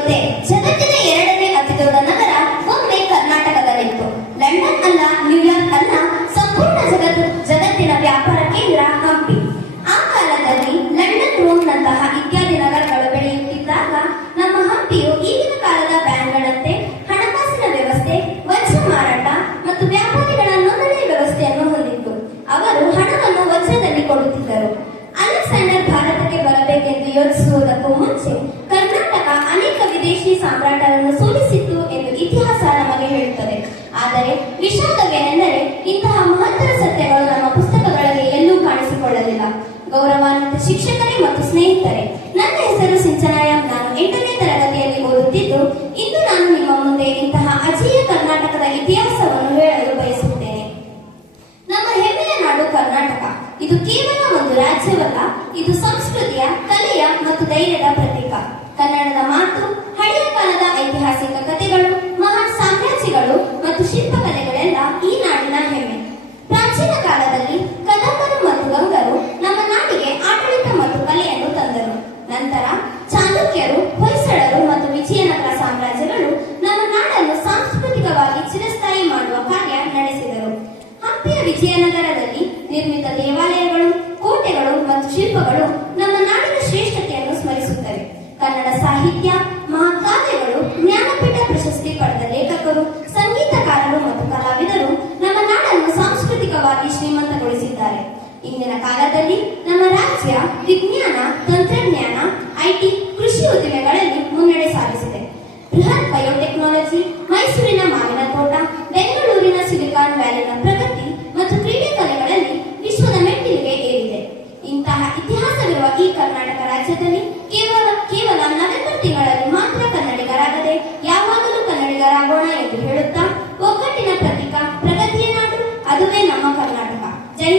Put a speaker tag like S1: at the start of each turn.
S1: ので、それ ಆದರೆ ವಿಷಾದವೇನೆಂದರೆ ಇಂತಹ ಮಹತ್ತರ ಸತ್ಯಗಳು ನಮ್ಮ ಪುಸ್ತಕಗಳಲ್ಲಿ ಎಲ್ಲೂ ಕಾಣಿಸಿಕೊಳ್ಳಲಿಲ್ಲ. ಗೌರವಾನ್ವಿತ ಶಿಕ್ಷಕರೇ ಮತ್ತು ಸ್ನೇಹಿತರೆ, ನನ್ನ ಹೆಸರು ಸಿಂಚನಾಯ. ನಾನು ಎಂಟನೇ ತರಗತಿಯಲ್ಲಿ ಓದುತ್ತಿದ್ದು, ಇಂದು ನಾನು ನಿಮ್ಮ ಮುಂದೆ ಇಂತಹ ಅಜೀಯ ಕರ್ನಾಟಕದ ಇತಿಹಾಸವನ್ನು ಹೇಳಲು ಬಯಸುತ್ತೇನೆ. ನಮ್ಮ ಹೆಮ್ಮೆಯ ನಾಡು ಕರ್ನಾಟಕ. ಇದು ಕೇವಲ ಒಂದು ರಾಜ್ಯವಲ್ಲ, ಇದು ಸಂಸ್ಕೃತಿಯ, ಕಲೆಯ ಮತ್ತು ಧೈರ್ಯದ ಪ್ರತೀಕ. ವಿಜಯನಗರದಲ್ಲಿ ನಿರ್ಮಿತ ದೇವಾಲಯಗಳು, ಕೋಟೆಗಳು ಮತ್ತು ಶಿಲ್ಪಗಳು ನಮ್ಮ ನಾಡಿನ ಶ್ರೇಷ್ಠತೆಯನ್ನು ಸ್ಮರಿಸುತ್ತವೆ. ಕನ್ನಡ ಸಾಹಿತ್ಯ, ಮಹಾಕಾವ್ಯಗಳು, ಜ್ಞಾನಪೀಠ ಪ್ರಶಸ್ತಿ ಪಡೆದ ಲೇಖಕರು, ಸಂಗೀತಕಾರರು ಮತ್ತು ಕಲಾವಿದರು ನಮ್ಮ ನಾಡನ್ನು ಸಾಂಸ್ಕೃತಿಕವಾಗಿ ಶ್ರೀಮಂತಗೊಳಿಸಿದ್ದಾರೆ. ಇಂದಿನ ಕಾಲದಲ್ಲಿ ನಮ್ಮ ರಾಜ್ಯ ವಿಜ್ಞಾನ, ತಂತ್ರಜ್ಞಾನ ಐಟಿ ಕೃಷಿ ಉದ್ದಿಮೆಗಳಲ್ಲಿ ಮುನ್ನಡೆ ಸಾಧಿಸಿದೆ. ಬೃಹತ್ ಬಯೋಟೆಕ್ನಾಲಜಿ ಕೇವಲ ಕೇವಲ ನವೆಂಬರ್ ತಿಂಗಳಲ್ಲಿ ಮಾತ್ರ ಕನ್ನಡಿಗರಾಗದೆ ಯಾವಾಗಲೂ ಕನ್ನಡಿಗರಾಗೋಣ ಎಂದು ಹೇಳುತ್ತಾ ಒಗ್ಗಟ್ಟಿನ ಪ್ರತೀಕ ಪ್ರಗತಿಯ ನಾಡು ಅದುವೇ ನಮ್ಮ ಕರ್ನಾಟಕ. ಜೈ